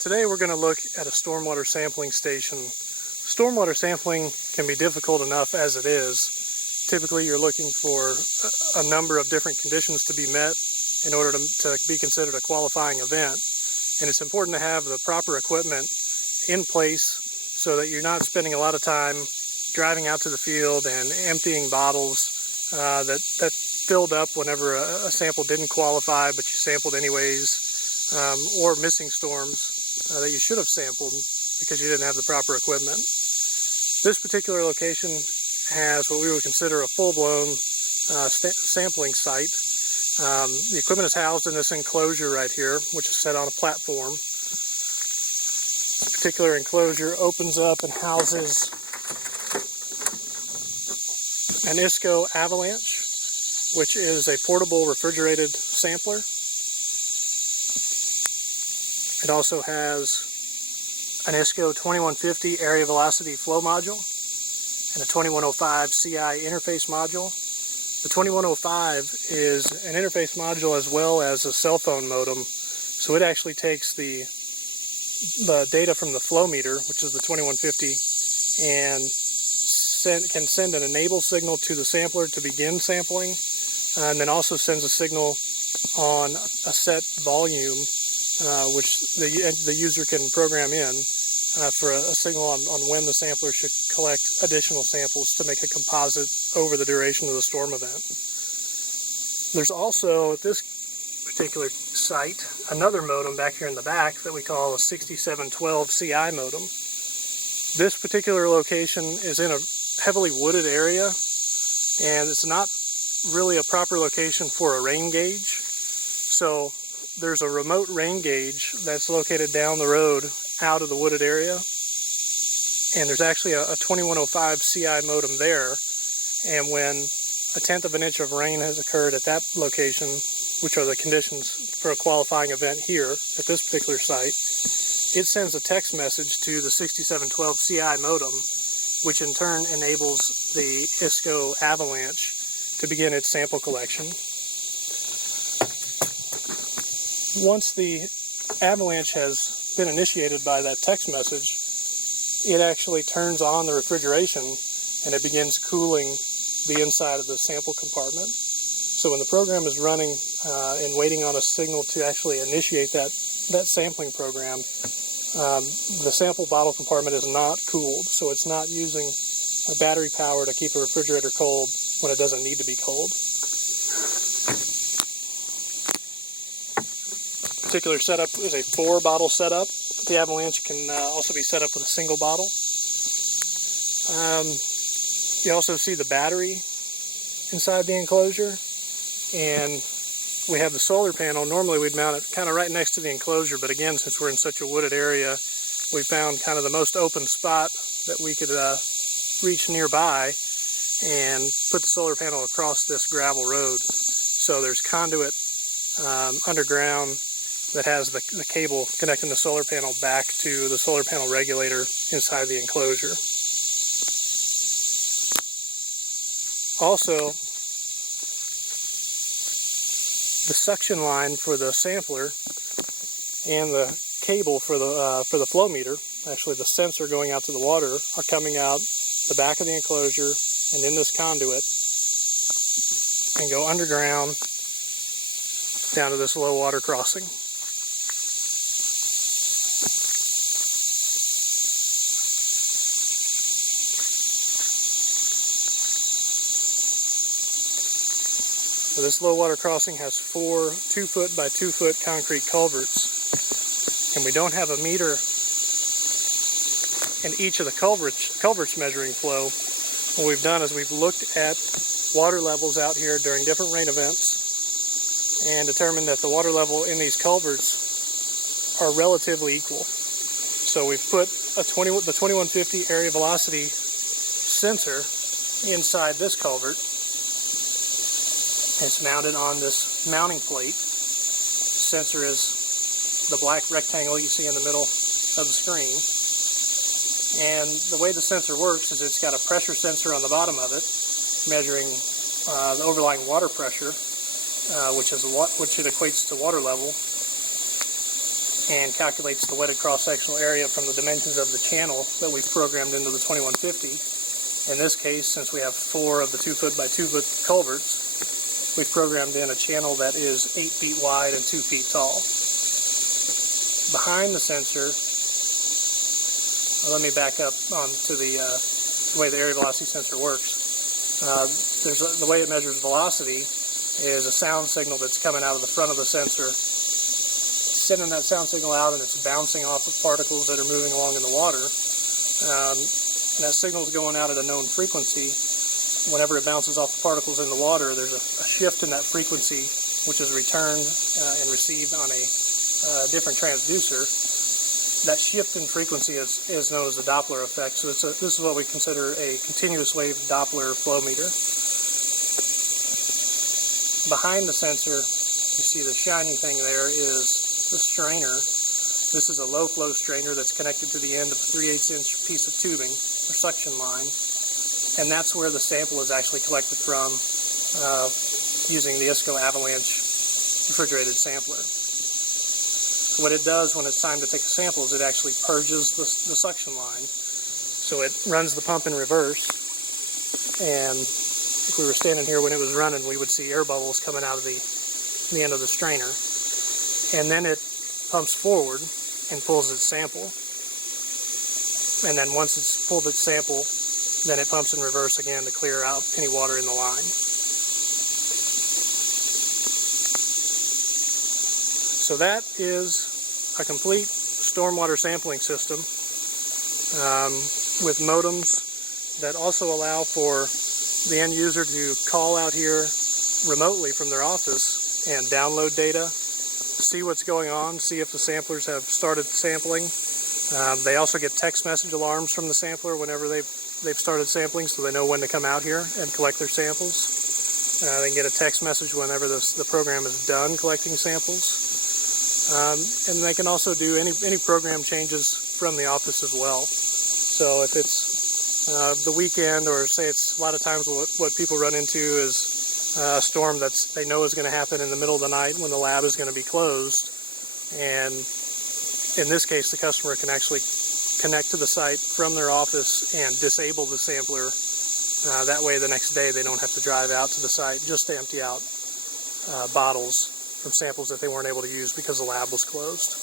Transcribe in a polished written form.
Today we're going to look at a stormwater sampling station. Stormwater sampling can be difficult enough as it is. Typically you're looking for a number of different conditions to be met in order to be considered a qualifying event. And it's important to have the proper equipment in place so that you're not spending a lot of time driving out to the field and emptying bottles that filled up whenever a sample didn't qualify but you sampled anyways, or missing storms that you should have sampled because you didn't have the proper equipment. This particular location has what we would consider a full-blown sampling site. The equipment is housed in this enclosure right here, which is set on a platform. This particular enclosure opens up and houses an Isco Avalanche, which is a portable refrigerated sampler. It also has an Isco 2150 area velocity flow module and a 2105 CI interface module. The 2105 is an interface module as well as a cell phone modem, so it actually takes the data from the flow meter, which is the 2150, and can send an enable signal to the sampler to begin sampling, and then also sends a signal on a set volume which the user can program in for a signal on when the sampler should collect additional samples to make a composite over the duration of the storm event. There's also, at this particular site, another modem back here in the back that we call a 6712 CI modem. This particular location is in a heavily wooded area, and it's not really a proper location for a rain gauge. So there's a remote rain gauge that's located down the road out of the wooded area, and there's actually a 2105 CI modem there, and when 1/10 of an inch of rain has occurred at that location, which are the conditions for a qualifying event here at this particular site, it sends a text message to the 6712 CI modem, which in turn enables the Isco Avalanche to begin its sample collection. Once the Avalanche has been initiated by that text message, it actually turns on the refrigeration and it begins cooling the inside of the sample compartment. So when the program is running and waiting on a signal to actually initiate that sampling program, the sample bottle compartment is not cooled, so it's not using battery power to keep a refrigerator cold when it doesn't need to be cold. Particular setup is a 4-bottle setup. The Avalanche can also be set up with a single bottle. You also see the battery inside the enclosure, and we have the solar panel. Normally we'd mount it kind of right next to the enclosure, but again, since we're in such a wooded area, we found kind of the most open spot that we could reach nearby and put the solar panel across this gravel road. So there's conduit underground that has the cable connecting the solar panel back to the solar panel regulator inside the enclosure. Also, the suction line for the sampler and the cable for the flow meter, actually the sensor going out to the water, are coming out the back of the enclosure and in this conduit and go underground down to this low water crossing. So this low water crossing has 4 2-foot by 2-foot concrete culverts, and we don't have a meter in each of the culverts measuring flow. What we've done is we've looked at water levels out here during different rain events and determined that the water level in these culverts are relatively equal. So we've put the 2150 area velocity sensor inside this culvert. It's mounted on this mounting plate. The sensor is the black rectangle you see in the middle of the screen. And the way the sensor works is it's got a pressure sensor on the bottom of it, measuring the overlying water pressure, which it equates to water level. and calculates the wetted cross-sectional area from the dimensions of the channel that we've programmed into the 2150. In this case, since we have 4 of the 2 foot by 2 foot culverts, we've programmed in a channel that is 8 feet wide and 2 feet tall. Behind the sensor, let me back up onto the way the area velocity sensor works. The way it measures velocity is a sound signal that's coming out of the front of the sensor, sending that sound signal out, and it's bouncing off of particles that are moving along in the water. And that signal is going out at a known frequency. Whenever it bounces off the particles in the water, there's a shift in that frequency, which is returned and received on a different transducer. That shift in frequency is known as the Doppler effect. So this is what we consider a continuous wave Doppler flow meter. Behind the sensor, you see the shiny thing there is the strainer. This is a low flow strainer that's connected to the end of a 3/8 inch piece of tubing or suction line, and that's where the sample is actually collected from using the Isco Avalanche refrigerated sampler. So what it does when it's time to take a sample is it actually purges the suction line. So it runs the pump in reverse, and if we were standing here when it was running, we would see air bubbles coming out of the end of the strainer. And then it pumps forward and pulls its sample. And then once it's pulled its sample, then it pumps in reverse again to clear out any water in the line. So that is a complete stormwater sampling system with modems that also allow for the end user to call out here remotely from their office and download data, see what's going on, see if the samplers have started sampling. They also get text message alarms from the sampler whenever they've started sampling, so they know when to come out here and collect their samples. They can get a text message whenever the program is done collecting samples. And they can also do any program changes from the office as well. So if it's the weekend, or say it's a lot of times what people run into is a storm they know is going to happen in the middle of the night when the lab is going to be closed, and in this case the customer can actually connect to the site from their office and disable the sampler. That way the next day they don't have to drive out to the site just to empty out bottles from samples that they weren't able to use because the lab was closed.